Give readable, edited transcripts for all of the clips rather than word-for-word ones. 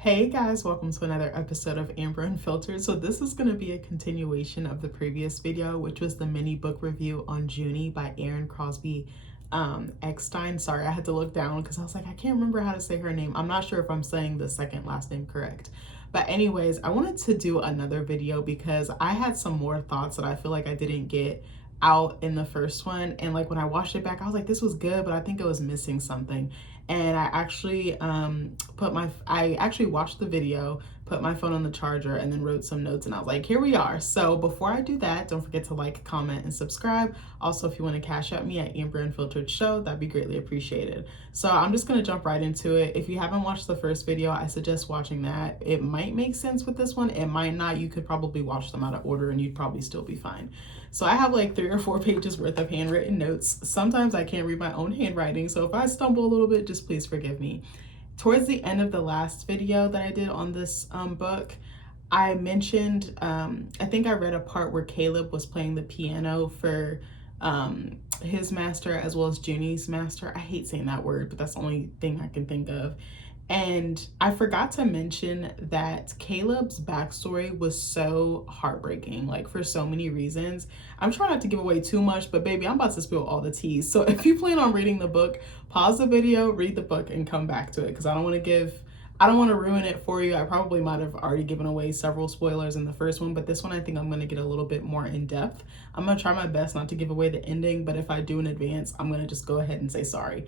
Hey guys, welcome to another episode of Amber Unfiltered. So this is going to be a continuation of the previous video, which was the mini book review on Junie by Erin Crosby Eckstine. Sorry, I had to look down because I was like, I can't remember how to say her name. I'm not sure if I'm saying the second last name correct. But anyways, I wanted to do another video because I had some more thoughts that I feel like I didn't get out in the first one, and like when I watched it back I was like, this was good, but I think it was missing something. And I actually watched the video, put my phone on the charger, and then wrote some notes, and I was like, here we are. So before I do that, don't forget to like, comment, and subscribe. Also, if you want to cash at me at AmberUnfilteredShow, that'd be greatly appreciated. So I'm just gonna jump right into it. If you haven't watched the first video, I suggest watching that. It might make sense with this one, it might not. You could probably watch them out of order and you'd probably still be fine. So I have like 3 or 4 pages worth of handwritten notes. Sometimes I can't read my own handwriting, so if I stumble a little bit, just please forgive me. Towards the end of the last video that I did on this book, I mentioned, I think I read a part where Caleb was playing the piano for his master as well as Junie's master. I hate saying that word, but that's the only thing I can think of. And I forgot to mention that Caleb's backstory was so heartbreaking, like for so many reasons. I'm trying not to give away too much, but baby, I'm about to spill all the tea. So if you plan on reading the book, pause the video, read the book, and come back to it, because I don't want to ruin it for you. I probably might have already given away several spoilers in the first one, but this one I think I'm going to get a little bit more in depth. I'm going to try my best not to give away the ending, but if I do in advance, I'm going to just go ahead and say sorry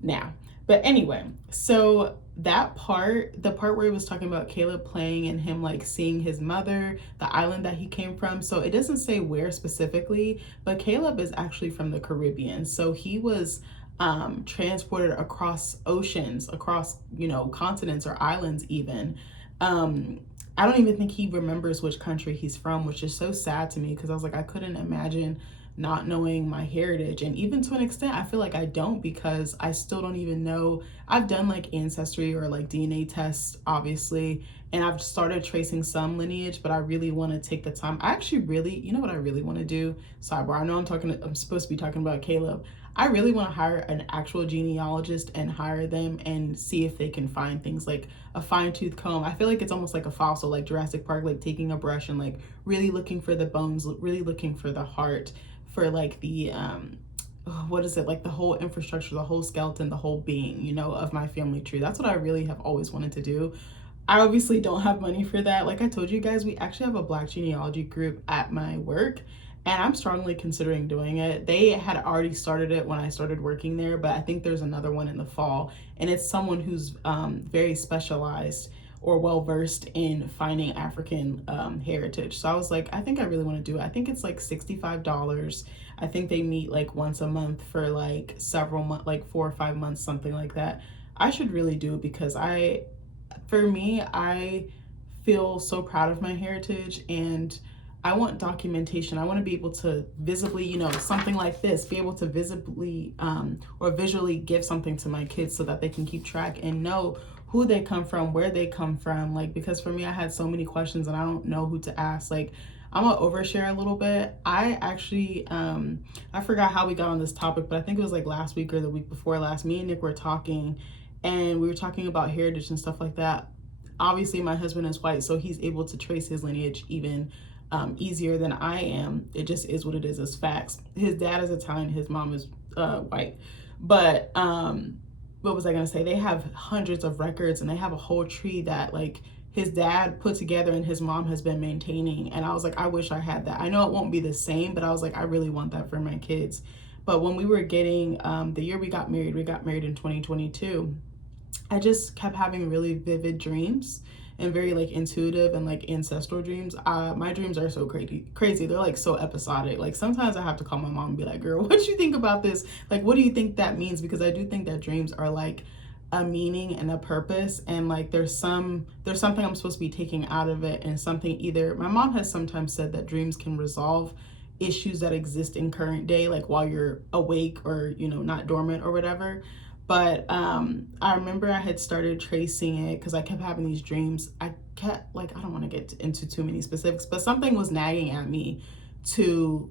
now. But anyway, so that part, the part where he was talking about Caleb playing and him like seeing his mother, the island that he came from. So it doesn't say where specifically, but Caleb is actually from the Caribbean. So he was transported across oceans, across, continents or islands even. I don't even think he remembers which country he's from, which is so sad to me, because I was like, I couldn't imagine not knowing my heritage. And even to an extent, I feel like I don't, because I still don't even know. I've done like ancestry or like DNA tests, obviously, and I've started tracing some lineage, but I really want to take the time. I actually really, you know what I really want to do? Sidebar, I know I'm supposed to be talking about Caleb. I really want to hire an actual genealogist and hire them and see if they can find things like a fine-tooth comb. I feel like it's almost like a fossil, like Jurassic Park, like taking a brush and like really looking for the bones, really looking for the heart, for like the what is it, like the whole infrastructure, the whole skeleton, the whole being, of my family tree. That's what I really have always wanted to do. I obviously don't have money for that. Like I told you guys, we actually have a Black genealogy group at my work, and I'm strongly considering doing it. They had already started it when I started working there, but I think there's another one in the fall, and it's someone who's very specialized or well-versed in finding African heritage. So I was like, I think I really want to do it. I think it's like $65. I think they meet like once a month for like several months, like 4 or 5 months, something like that. I should really do it, because for me, I feel so proud of my heritage, and I want documentation. I want to be able to visibly, something like this, be able to visibly or visually give something to my kids so that they can keep track and know who they come from, where they come from. Like, because for me, I had so many questions and I don't know who to ask. Like, I'm gonna overshare a little bit. I actually, I forgot how we got on this topic, but I think it was like last week or the week before last. Me and Nick were talking, and we were talking about heritage and stuff like that. Obviously, my husband is white, so he's able to trace his lineage even easier than I am. It just is what it is, as facts. His dad is Italian, his mom is white. But what was I gonna say? They have hundreds of records, and they have a whole tree that like his dad put together and his mom has been maintaining. And I was like, I wish I had that. I know it won't be the same, but I was like, I really want that for my kids. But when we were getting, the year we got married in 2022, I just kept having really vivid dreams and very like intuitive and like ancestral dreams. My dreams are so crazy. They're like so episodic. Like sometimes I have to call my mom and be like, girl, what do you think about this? Like, what do you think that means? Because I do think that dreams are like a meaning and a purpose, and like there's something I'm supposed to be taking out of it, and something, either my mom has sometimes said that dreams can resolve issues that exist in current day, like while you're awake or not dormant or whatever. But I remember I had started tracing it because I kept having these dreams. I don't want to get into too many specifics, but something was nagging at me to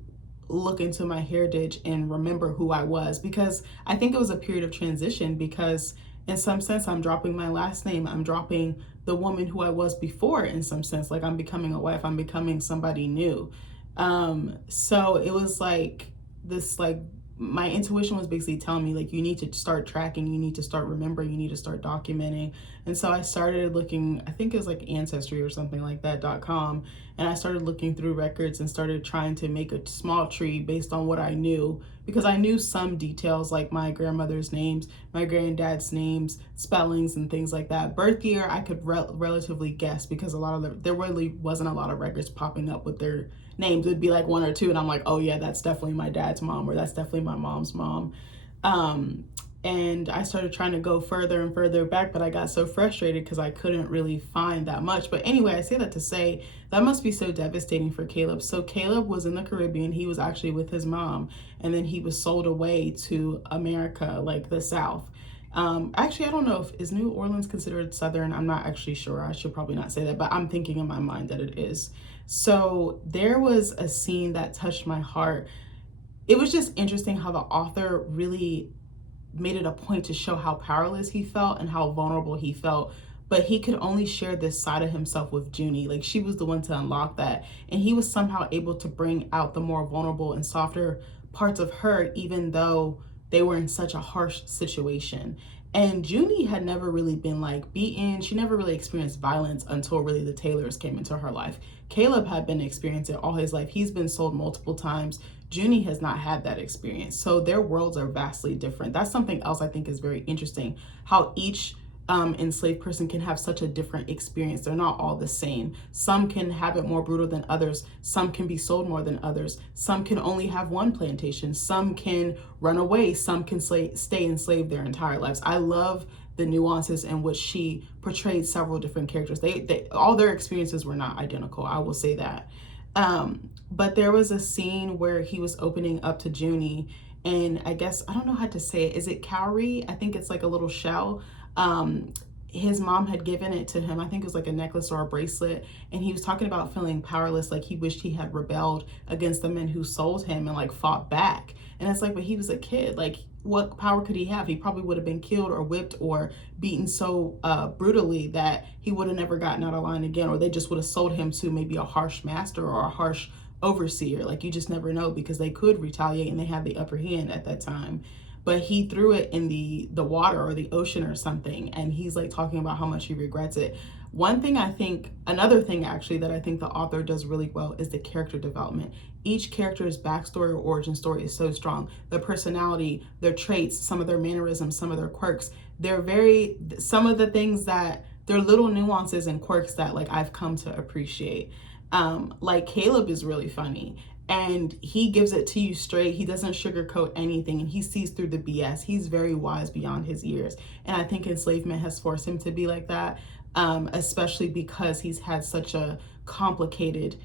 look into my heritage and remember who I was, because I think it was a period of transition, because In some sense, I'm dropping my last name. I'm dropping the woman who I was before in some sense. Like, I'm becoming a wife. I'm becoming somebody new. So it was like this, like, my intuition was basically telling me, like, you need to start tracking, you need to start remembering, you need to start documenting. And so I started looking, I think it was like Ancestry or something like that.com, and I started looking through records and started trying to make a small tree based on what I knew, because I knew some details like my grandmother's names, my granddad's names, spellings, and things like that. Birth year I could relatively guess, because a lot of there really wasn't a lot of records popping up with their names. It'd be like one or two, and I'm like, oh yeah, that's definitely my dad's mom, or that's definitely my mom's mom. And I started trying to go further and further back, but I got so frustrated because I couldn't really find that much. But anyway, I say that to say that must be so devastating for Caleb. So Caleb was in the Caribbean. He was actually with his mom, and then he was sold away to America, like the South. Actually, I don't know if, is New Orleans considered Southern? I'm not actually sure. I should probably not say that, but I'm thinking in my mind that it is. So there was a scene that touched my heart. It was just interesting how the author really made it a point to show how powerless he felt and how vulnerable he felt, but he could only share this side of himself with Junie. Like, she was the one to unlock that, and he was somehow able to bring out the more vulnerable and softer parts of her, even though they were in such a harsh situation. And Junie had never really been like beaten. She never really experienced violence until really the Taylors came into her life. Caleb had been experiencing it all his life. He's been sold multiple times. Junie has not had that experience. So their worlds are vastly different. That's something else I think is very interesting, how each enslaved person can have such a different experience. They're not all the same. Some can have it more brutal than others. Some can be sold more than others. Some can only have one plantation. Some can run away. Some can stay enslaved their entire lives. I love the nuances in which she portrayed several different characters. They all their experiences were not identical, I will say that. But there was a scene where he was opening up to Junie, and I guess, I don't know how to say it. Is it cowrie? I think it's like a little shell. His mom had given it to him. I think it was like a necklace or a bracelet. And he was talking about feeling powerless, like he wished he had rebelled against the men who sold him and like fought back. And it's like, but he was a kid. Like, what power could he have? He probably would have been killed or whipped or beaten so brutally that he would have never gotten out of line again, or they just would have sold him to maybe a harsh master or a harsh overseer. Like, you just never know, because they could retaliate and they had the upper hand at that time. But he threw it in the water or the ocean or something, and he's like talking about how much he regrets it. Another thing actually that I think the author does really well is the character development. Each character's backstory or origin story is so strong. Their personality, their traits, some of their mannerisms, some of their quirks, some of the things that, they're little nuances and quirks that like I've come to appreciate. Like Caleb is really funny, and he gives it to you straight. He doesn't sugarcoat anything, and he sees through the BS. He's very wise beyond his years. And I think enslavement has forced him to be like that, especially because he's had such a complicated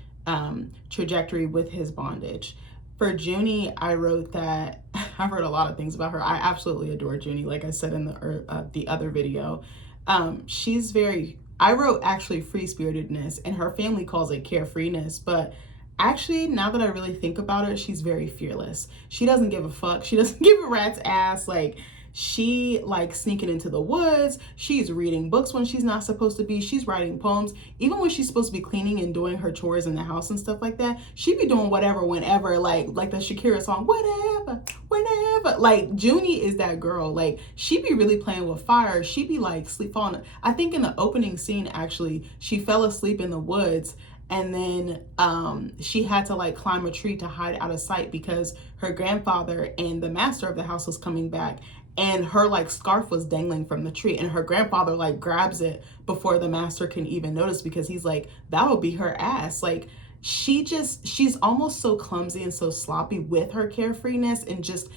trajectory with his bondage. For Junie, I wrote that, I wrote a lot of things about her. I absolutely adore Junie, like I said in the other video. I wrote actually free-spiritedness, and her family calls it carefreeness, but actually, now that I really think about it, she's very fearless. She doesn't give a fuck. She doesn't give a rat's ass. Like, she likes sneaking into the woods. She's reading books when she's not supposed to be. She's writing poems. Even when she's supposed to be cleaning and doing her chores in the house and stuff like that, she be doing whatever, whenever, like the Shakira song, whatever, whenever. Like, Junie is that girl. Like, she be really playing with fire. She be like falling. I think in the opening scene, actually, she fell asleep in the woods, and then she had to like climb a tree to hide out of sight because her grandfather and the master of the house was coming back, and her like scarf was dangling from the tree, and her grandfather like grabs it before the master can even notice, because he's like, that'll be her ass. Like, she's almost so clumsy and so sloppy with her carefreeness and just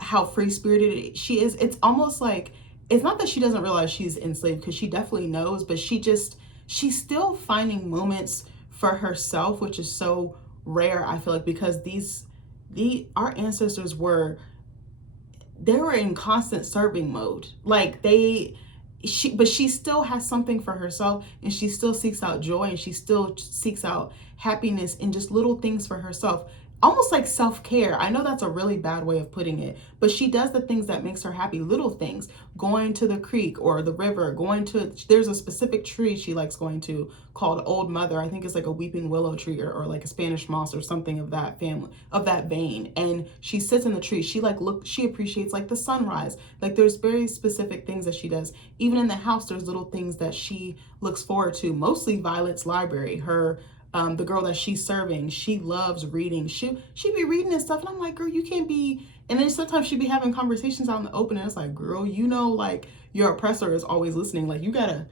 how free-spirited she is. It's almost like, it's not that she doesn't realize she's enslaved, because she definitely knows, but she's still finding moments for herself, which is so rare, I feel like, because our ancestors were in constant serving mode. Like, but she still has something for herself, and she still seeks out joy, and she still seeks out happiness in just little things for herself. almost like self-care. I know that's a really bad way of putting it, but she does the things that makes her happy, little things, going to the creek or the river, there's a specific tree she likes going to called Old Mother. I think it's like a weeping willow tree or like a Spanish moss or something of that family, of that vein. And she sits in the tree. She appreciates like the sunrise. Like there's very specific things that she does. Even in the house, there's little things that she looks forward to, mostly Violet's library. The girl that she's serving, she loves reading. She be reading and stuff, and I'm like, girl, you can't be. And then sometimes she be having conversations out in the open, and it's like, girl, like your oppressor is always listening. Like you gotta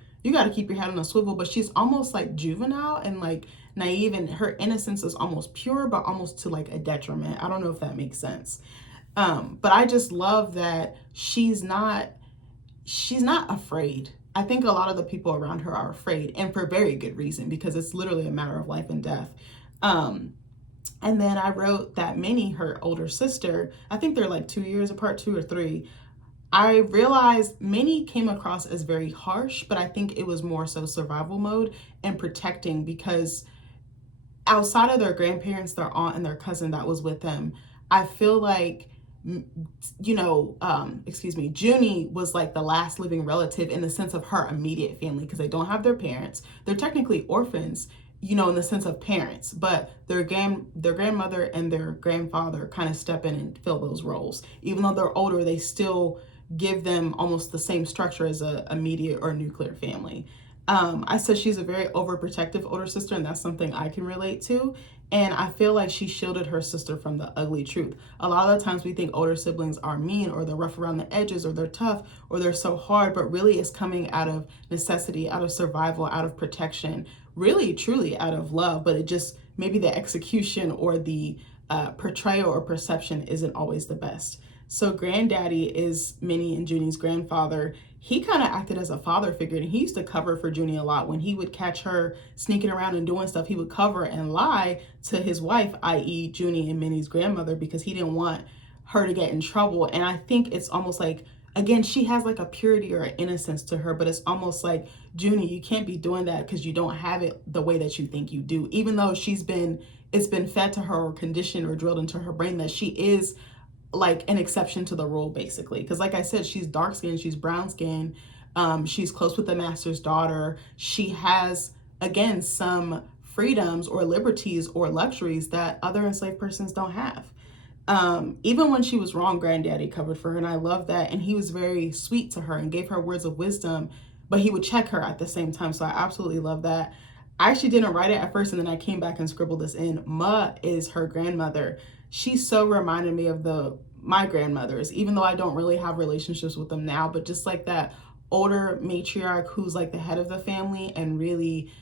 keep your head on a swivel. But she's almost like juvenile and like naive, and her innocence is almost pure, but almost to like a detriment. I don't know if that makes sense. But I just love that she's not afraid. I think a lot of the people around her are afraid, and for very good reason, because it's literally a matter of life and death. And then I wrote that Minnie, her older sister, I think they're like 2 years apart, 2 or 3. I realized Minnie came across as very harsh, but I think it was more so survival mode and protecting, because outside of their grandparents, their aunt and their cousin that was with them, I feel like, Junie was like the last living relative in the sense of her immediate family, because they don't have their parents. They're technically orphans, in the sense of parents, but their grandmother and their grandfather kind of step in and fill those roles. Even though they're older, they still give them almost the same structure as a immediate or nuclear family. I said she's a very overprotective older sister, and that's something I can relate to. And I feel like she shielded her sister from the ugly truth. A lot of the times we think older siblings are mean, or they're rough around the edges, or they're tough, or they're so hard, but really it's coming out of necessity, out of survival, out of protection, really, truly out of love. But it just, maybe the execution or the portrayal or perception isn't always the best. So Granddaddy is Minnie and Junie's grandfather. He kind of acted as a father figure, and he used to cover for Junie a lot. When he would catch her sneaking around and doing stuff, he would cover and lie to his wife, i.e. Junie and Minnie's grandmother, because he didn't want her to get in trouble. And I think it's almost like, again, she has like a purity or an innocence to her, but it's almost like, Junie, you can't be doing that because you don't have it the way that you think you do, even though it's been fed to her or conditioned or drilled into her brain that she is like an exception to the rule, basically. Because like I said, she's dark skinned, she's brown skinned, she's close with the master's daughter. She has, again, some freedoms or liberties or luxuries that other enslaved persons don't have. Even when she was wrong, Granddaddy covered for her, and I love that. And he was very sweet to her and gave her words of wisdom, but he would check her at the same time. So I absolutely love that. I actually didn't write it at first, and then I came back and scribbled this in. Ma is her grandmother. She so reminded me of my grandmothers, even though I don't really have relationships with them now, but just like that older matriarch who's like the head of the family and really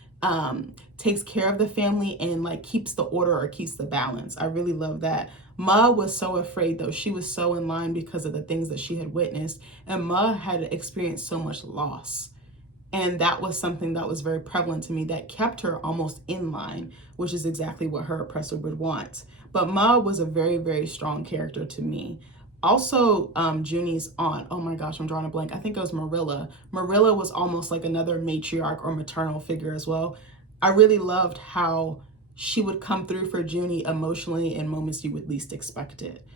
takes care of the family and like keeps the order or keeps the balance. I really love that. Ma was so afraid, though. She was so in line because of the things that she had witnessed, and Ma had experienced so much loss. And that was something that was very prevalent to me that kept her almost in line, which is exactly what her oppressor would want. But Ma was a very, very strong character to me. Also, Junie's aunt, oh my gosh, I'm drawing a blank. I think it was Marilla. Marilla was almost like another matriarch or maternal figure as well. I really loved how she would come through for Junie emotionally in moments you would least expect it.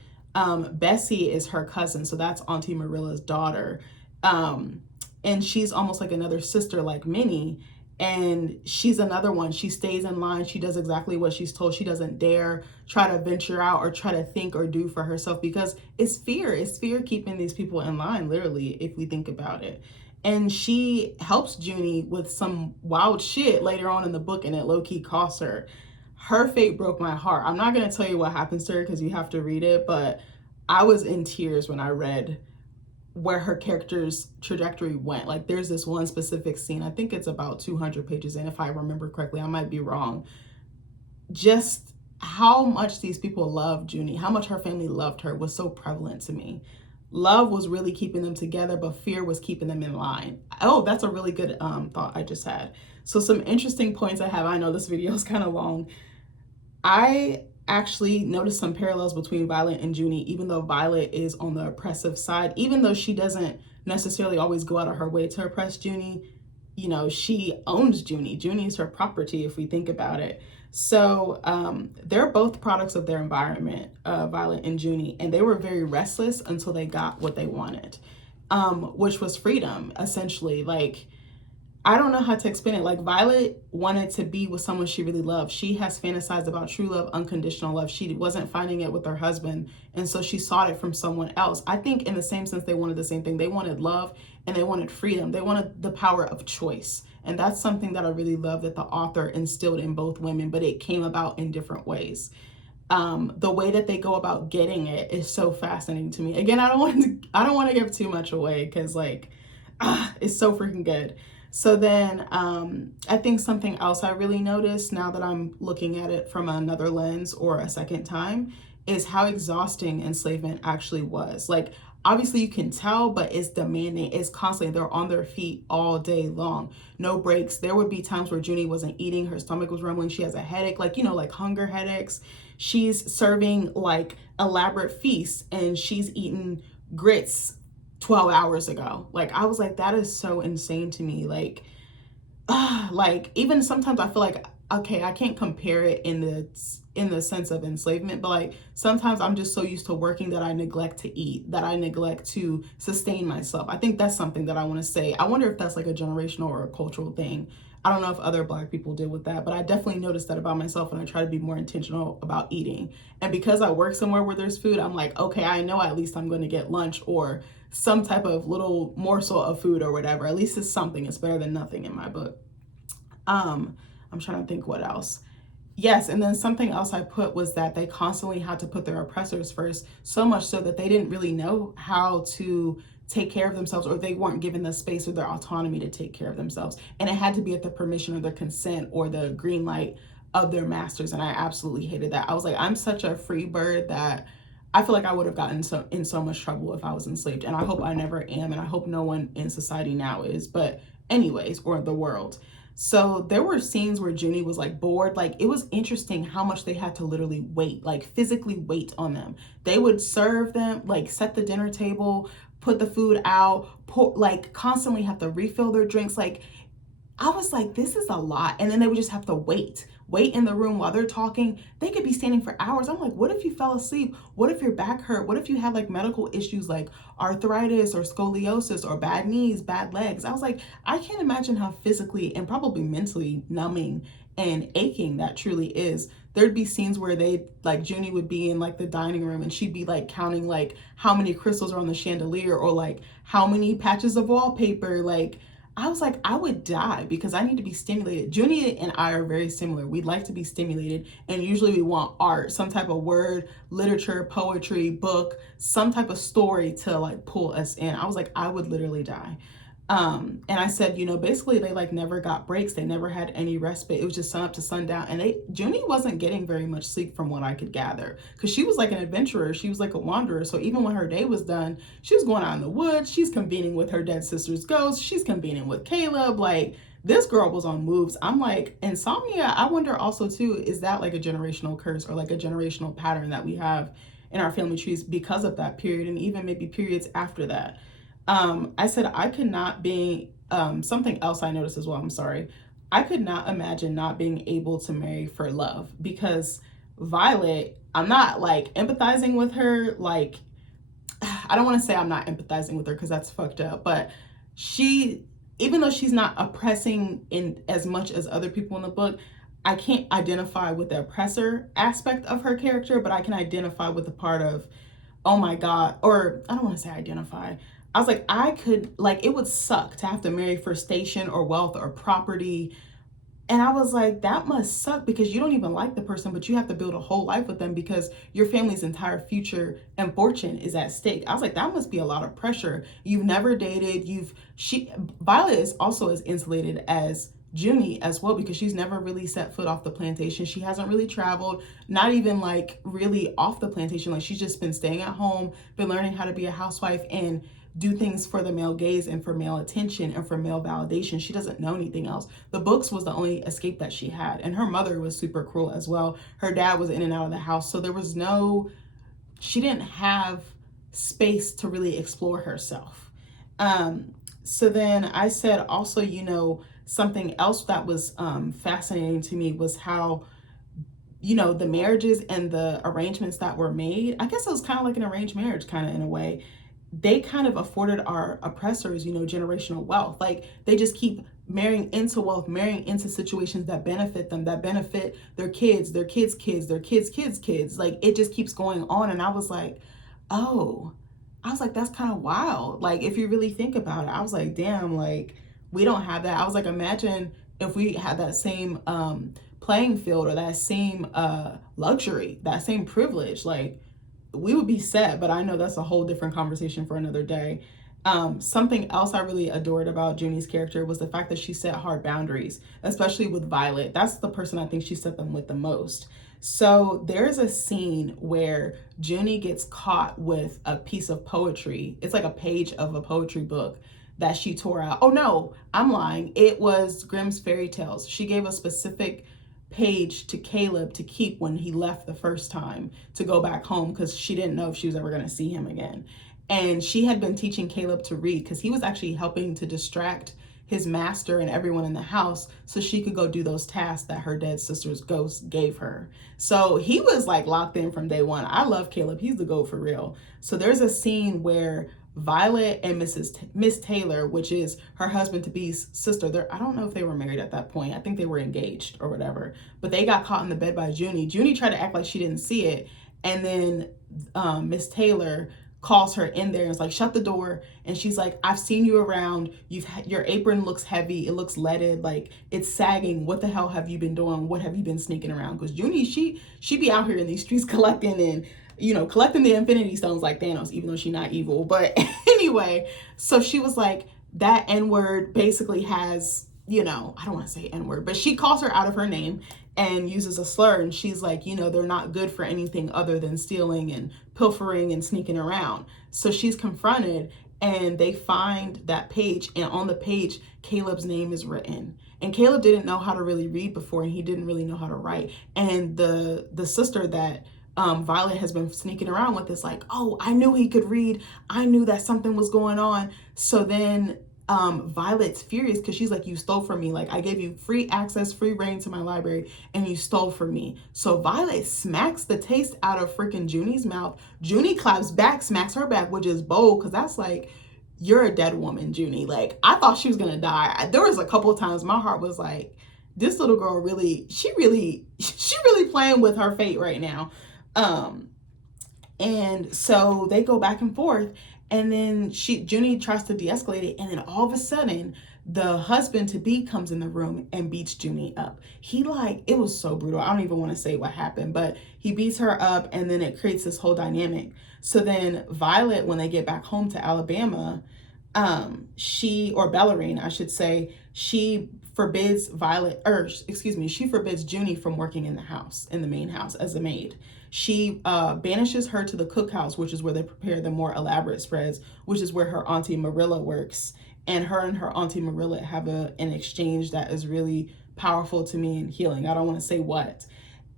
Bessie is her cousin, so that's Auntie Marilla's daughter. And she's almost like another sister like Minnie. And she's another one. She stays in line. She does exactly what she's told. She doesn't dare try to venture out or try to think or do for herself, because it's fear. It's fear keeping these people in line, literally, if we think about it. And she helps Junie with some wild shit later on in the book, and it low-key costs her. Her fate broke my heart. I'm not going to tell you what happens to her because you have to read it, but I was in tears when I read where her character's trajectory went. Like there's this one specific scene, I think it's about 200 pages in, if I remember correctly, I might be wrong. Just how much these people loved Junie, how much her family loved her was so prevalent to me. Love was really keeping them together, but fear was keeping them in line. Oh, that's a really good thought I just had. So some interesting points I have. I know this video is kind of long. I actually noticed some parallels between Violet and Junie, even though Violet is on the oppressive side, even though she doesn't necessarily always go out of her way to oppress Junie. She owns Junie. Junie is her property, if we think about it. So they're both products of their environment, Violet and Junie, and they were very restless until they got what they wanted, which was freedom, essentially. Like, I don't know how to explain it. Like, Violet wanted to be with someone she really loved. She has fantasized about true love, unconditional love. She wasn't finding it with her husband, and so she sought it from someone else. I think in the same sense, they wanted the same thing. They wanted love and they wanted freedom. They wanted the power of choice. And that's something that I really love that the author instilled in both women, but it came about in different ways. The way that they go about getting it is so fascinating to me. Again, I don't want to give too much away because, like, it's so freaking good. So then I think something else I really noticed now that I'm looking at it from another lens or a second time is how exhausting enslavement actually was. Like, obviously you can tell, but it's demanding. It's constantly, they're on their feet all day long, no breaks. There would be times where Junie wasn't eating, her stomach was rumbling, she has a headache, like, you know, like hunger headaches. She's serving like elaborate feasts and she's eaten grits 12 hours ago. Like, I was like, that is so insane to me. Like even sometimes I feel like, okay, I can't compare it in the sense of enslavement, but like sometimes I'm just so used to working that I neglect to eat, that I neglect to sustain myself. I think that's something that I want to say. I wonder if that's like a generational or a cultural thing. I don't know if other Black people deal with that, but I definitely noticed that about myself, and I try to be more intentional about eating. And because I work somewhere where there's food, I'm like, okay, I know at least I'm going to get lunch or some type of little morsel of food or whatever. At least it's something. It's better than nothing in my book. I'm trying to think what else. Yes, and then something else I put was that they constantly had to put their oppressors first, so much so that they didn't really know how to take care of themselves, or they weren't given the space or their autonomy to take care of themselves. And it had to be at the permission or the consent or the green light of their masters. And I absolutely hated that. I was like, I'm such a free bird that I feel like I would have gotten in so much trouble if I was enslaved. And I hope I never am. And I hope no one in society now is. But anyways, or the world. So there were scenes where Junie was like bored. Like, it was interesting how much they had to literally wait, like physically wait on them. They would serve them, like set the dinner table, put the food out, like constantly have to refill their drinks. Like, I was like, this is a lot. And then they would just have to wait in the room while they're talking. They could be standing for hours. I'm like, what if you fell asleep? What if your back hurt? What if you had like medical issues like arthritis or scoliosis or bad knees, bad legs? I was like, I can't imagine how physically and probably mentally numbing and aching that truly is. There'd be scenes where Junie would be in like the dining room and she'd be like counting like how many crystals are on the chandelier or like how many patches of wallpaper. Like, I was like, I would die because I need to be stimulated. Junie and I are very similar. We'd like to be stimulated, and usually we want art, some type of word, literature, poetry, book, some type of story to like pull us in. I was like, I would literally die. And I said, basically they like never got breaks. They never had any respite. It was just sun up to sundown. And Junie wasn't getting very much sleep from what I could gather, because she was like an adventurer. She was like a wanderer. So even when her day was done, she was going out in the woods. She's convening with her dead sister's ghost. She's convening with Caleb. Like, this girl was on moves. I'm like, insomnia. I wonder also too, is that like a generational curse or like a generational pattern that we have in our family trees because of that period, and even maybe periods after that. I said I could not be, something else I noticed as well, I'm sorry. I could not imagine not being able to marry for love, because Violet, I'm not like empathizing with her. Like, I don't want to say I'm not empathizing with her because that's fucked up, but even though she's not oppressing in as much as other people in the book, I can't identify with the oppressor aspect of her character, but I can identify with the part of, oh my God, or I don't want to say identify. I was like, it would suck to have to marry for station or wealth or property. And I was like, that must suck, because you don't even like the person, but you have to build a whole life with them because your family's entire future and fortune is at stake. I was like, that must be a lot of pressure. You've never dated. Violet is also as insulated as Junie as well, because she's never really set foot off the plantation. She hasn't really traveled, not even like really off the plantation. Like, she's just been staying at home, been learning how to be a housewife and do things for the male gaze and for male attention and for male validation. She doesn't know anything else. The books was the only escape that she had. And her mother was super cruel as well. Her dad was in and out of the house. So she didn't have space to really explore herself. So then I said also, something else that was fascinating to me was how you know, the marriages and the arrangements that were made, I guess it was kind of like an arranged marriage kind of in a way, they kind of afforded our oppressors, you know, generational wealth. Like they just keep marrying into wealth, marrying into situations that benefit them, that benefit their kids, their kids' kids, their kids' kids' kids. Like it just keeps going on. And I was like, oh, I was like, that's kind of wild. Like if you really think about it, I was like, damn, like we don't have that. I was like, imagine if we had that same playing field or that same luxury, that same privilege, like we would be set. But I know that's a whole different conversation for another day. Something else I really adored about Junie's character was the fact that she set hard boundaries, especially with Violet. That's the person I think she set them with the most. So there's a scene where Junie gets caught with a piece of poetry. It's like a page of a poetry book that she tore out. Oh no, I'm lying. It was Grimm's Fairy Tales. She gave a specific page to Caleb to keep when he left the first time to go back home because she didn't know if she was ever going to see him again. And she had been teaching Caleb to read because he was actually helping to distract his master and everyone in the house so she could go do those tasks that her dead sister's ghost gave her. So he was like locked in from day one. I love Caleb. He's the GOAT for real. So there's a scene where Violet and Miss Taylor, which is her husband-to-be's sister, I don't know if they were married at that point. I think they were engaged or whatever. But they got caught in the bed by Junie. Junie tried to act like she didn't see it. And then Miss Taylor calls her in there and is like, shut the door. And she's like, I've seen you around. Your apron looks heavy. It looks leaded. Like it's sagging. What the hell have you been doing? What have you been sneaking around? Because Junie, she be out here in these streets collecting and, you know, collecting the Infinity Stones like Thanos, even though she's not evil. But anyway, so she was like, that N-word basically has, you know, I don't want to say N-word, but she calls her out of her name and uses a slur. And she's like, you know, they're not good for anything other than stealing and pilfering and sneaking around. So she's confronted and they find that page. And on the page, Caleb's name is written. And Caleb didn't know how to really read before, and he didn't really know how to write. And the sister that Violet has been sneaking around with is like, oh, I knew he could read. I knew that something was going on. So then Violet's furious because she's like, you stole from me. Like I gave you free access, free reign to my library, and you stole from me. So Violet smacks the taste out of freaking Junie's mouth. Junie claps back, smacks her back, which is bold because that's like, you're a dead woman, Junie. Like I thought she was gonna die. There was a couple of times my heart was like, this little girl she really playing with her fate right now. And so they go back and forth, and then Junie tries to de-escalate it, and then all of a sudden the husband-to-be comes in the room and beats Junie up. It was so brutal. I don't even want to say what happened, but he beats her up, and then it creates this whole dynamic. So then Violet, when they get back home to Alabama, Bellarine, I should say, she forbids she forbids Junie from working in the house, in the main house as a maid. She banishes her to the cookhouse, which is where they prepare the more elaborate spreads, which is where her auntie Marilla works. And her auntie Marilla have an exchange that is really powerful to me and healing. I don't want to say what.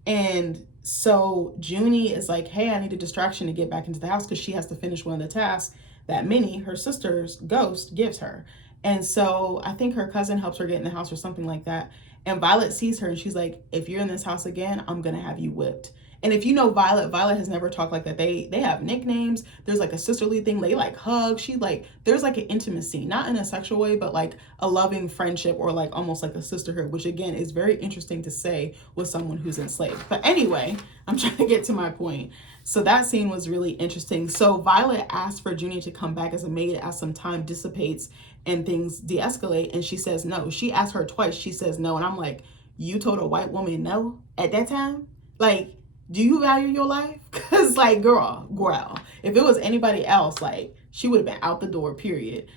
And so Junie is like, hey, I need a distraction to get back into the house because she has to finish one of the tasks that Minnie, her sister's ghost, gives her. And so I think her cousin helps her get in the house or something like that. And Violet sees her and she's like, if you're in this house again, I'm going to have you whipped. And if you know Violet has never talked like that. They have nicknames. There's like a sisterly thing. They like hug. There's like an intimacy, not in a sexual way, but like a loving friendship or like almost like a sisterhood, which again is very interesting to say with someone who's enslaved. But anyway, I'm trying to get to my point. So that scene was really interesting. So Violet asked for Junie to come back as a maid as some time dissipates and things de-escalate. And she says no. She asked her twice. She says no. And I'm like, you told a white woman no at that time? Like, do you value your life? Because like, girl, if it was anybody else, like she would have been out the door, period.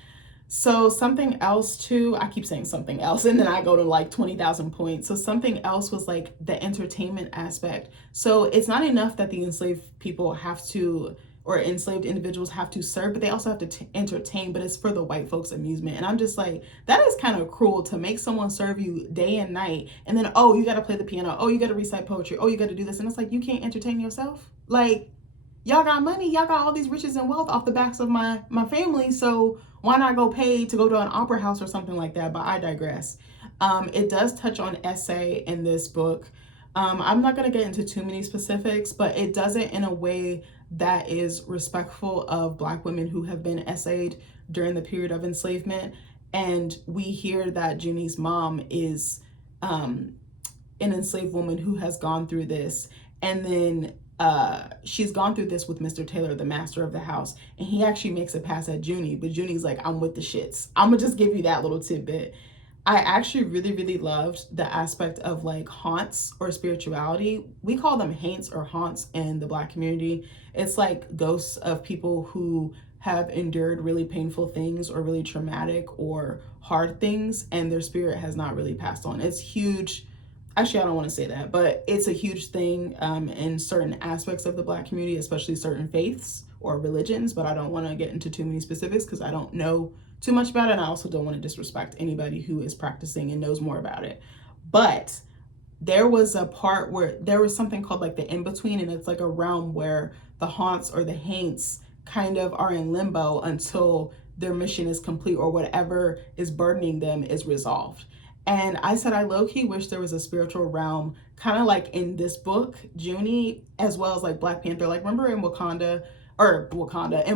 So something else too, I keep saying something else and then I go to like 20,000 points. So something else was like the entertainment aspect. So it's not enough that the enslaved people have to, or enslaved individuals have to serve, but they also have to entertain, but it's for the white folks' amusement. And I'm just like, that is kind of cruel to make someone serve you day and night. And then, oh, you got to play the piano. Oh, you got to recite poetry. Oh, you got to do this. And it's like, you can't entertain yourself. Like, y'all got money. Y'all got all these riches and wealth off the backs of my family. So why not go pay to go to an opera house or something like that? But I digress. It does touch on essay in this book. I'm not going to get into too many specifics, but it does it in a way that is respectful of Black women who have been essayed during the period of enslavement. And we hear that Junie's mom is an enslaved woman who has gone through this. And then she's gone through this with Mr. Taylor, the master of the house. And he actually makes a pass at Junie, but Junie's like, I'm with the shits. I'm going to just give you that little tidbit. I actually really, really loved the aspect of like haunts or spirituality. We call them haints or haunts in the Black community. It's like ghosts of people who have endured really painful things or really traumatic or hard things, and their spirit has not really passed on. It's huge. Actually, I don't want to say that, but it's a huge thing in certain aspects of the Black community, especially certain faiths or religions, but I don't want to get into too many specifics because I don't know too much about it, and I also don't want to disrespect anybody who is practicing and knows more about it. But there was a part where there was something called like the in-between, and it's like a realm where the haunts or the haints kind of are in limbo until their mission is complete or whatever is burdening them is resolved. And I said, I low-key wish there was a spiritual realm, kind of like in this book, Junie, as well as like Black Panther. Like, remember in in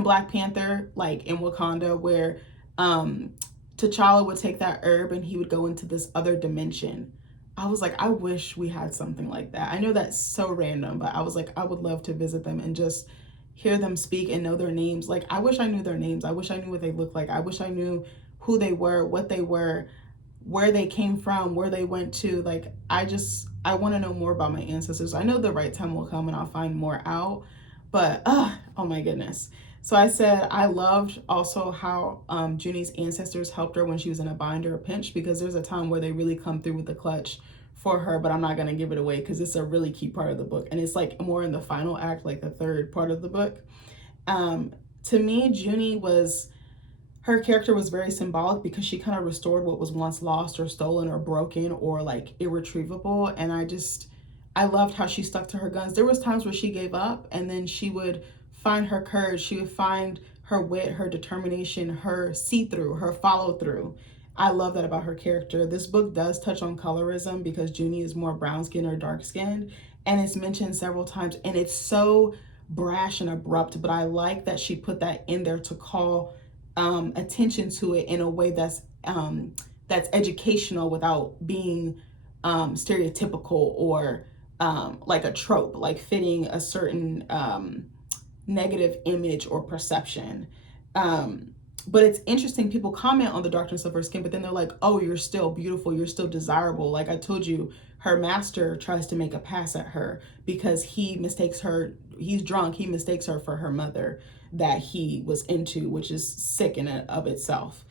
Black Panther, like in Wakanda, where T'Challa would take that herb and he would go into this other dimension. I was like, I wish we had something like that. I know that's so random, but I was like, I would love to visit them and just hear them speak and know their names. Like, I wish I knew their names. I wish I knew what they looked like. I wish I knew who they were, what they were, where they came from, where they went to. Like, I want to know more about my ancestors. I know the right time will come and I'll find more out, but oh my goodness. So I said I loved also how Junie's ancestors helped her when she was in a bind or a pinch, because there's a time where they really come through with the clutch for her, but I'm not going to give it away because it's a really key part of the book. And it's like more in the final act, like the third part of the book. To me, Junie her character was very symbolic because she kind of restored what was once lost or stolen or broken or like irretrievable. And I loved how she stuck to her guns. There was times where she gave up, and then she would find her courage. She would find her wit, her determination, her see-through, her follow-through. I love that about her character. This book does touch on colorism because Junie is more brown-skinned or dark-skinned, and it's mentioned several times, and it's so brash and abrupt, but I like that she put that in there to call attention to it in a way that's educational without being stereotypical or like a trope, like fitting a certain negative image or perception. But it's interesting, people comment on the darkness of her skin, but then they're like, oh, you're still beautiful, you're still desirable. Like I told you, her master tries to make a pass at her because he's drunk, he mistakes her for her mother that he was into, which is sick in and of itself.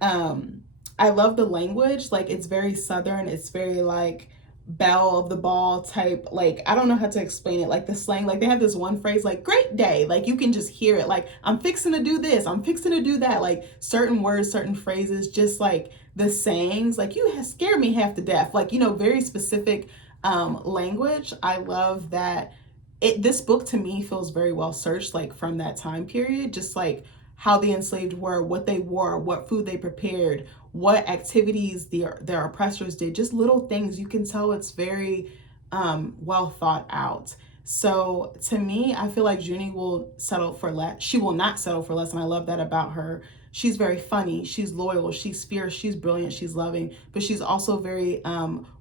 I love the language, like it's very Southern, it's very like belle of the ball type, like I don't know how to explain it, like the slang, like they have this one phrase like great day, like you can just hear it, like I'm fixing to do this, I'm fixing to do that, like certain words, certain phrases, just like the sayings, like you scared me half to death, like, you know, very specific language. I love that this book to me feels very well searched, like from that time period, just like how the enslaved were, what they wore, what food they prepared, what activities their oppressors did, just little things. You can tell it's very well thought out. So to me, I feel like Junie will settle for less. She will not settle for less, and I love that about her. She's very funny, she's loyal, she's fierce, she's brilliant, she's loving, but she's also very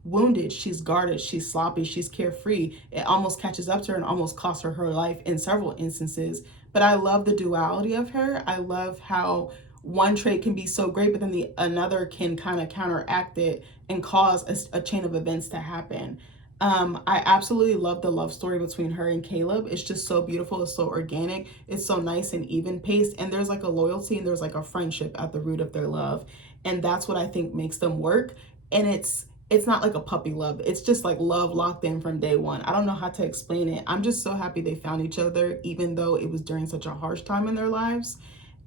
wounded, she's guarded, she's sloppy, she's carefree. It almost catches up to her and almost costs her her life in several instances. But I love the duality of her. I love how one trait can be so great, but then another can kind of counteract it and cause a chain of events to happen. I absolutely love the love story between her and Caleb. It's just so beautiful. It's so organic. It's so nice and even paced. And there's like a loyalty and there's like a friendship at the root of their love. And that's what I think makes them work. And it's not like a puppy love. It's just like love locked in from day one. I don't know how to explain it. I'm just so happy they found each other, even though it was during such a harsh time in their lives.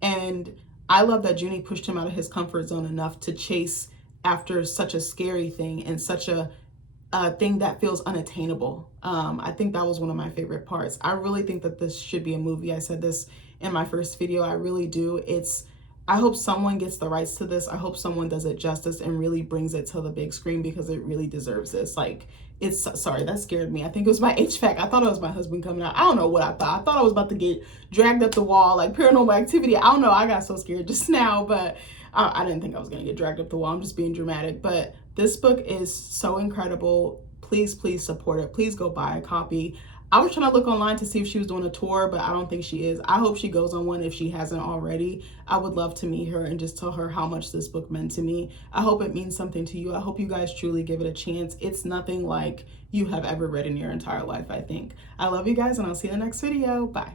And I love that Junie pushed him out of his comfort zone enough to chase after such a scary thing and such a thing that feels unattainable. I think that was one of my favorite parts. I really think that this should be a movie. I said this in my first video. I really do. It's I hope someone gets the rights to this. I hope someone does it justice and really brings it to the big screen, because it really deserves this. Like, it's, sorry, that scared me. I think it was my HVAC. I thought it was my husband coming out. I don't know what I thought. I thought I was about to get dragged up the wall, like Paranormal Activity. I don't know. I got so scared just now, but I didn't think I was going to get dragged up the wall. I'm just being dramatic. But this book is so incredible. Please, please support it. Please go buy a copy. I was trying to look online to see if she was doing a tour, but I don't think she is. I hope she goes on one if she hasn't already. I would love to meet her and just tell her how much this book meant to me. I hope it means something to you. I hope you guys truly give it a chance. It's nothing like you have ever read in your entire life, I think. I love you guys, and I'll see you in the next video. Bye.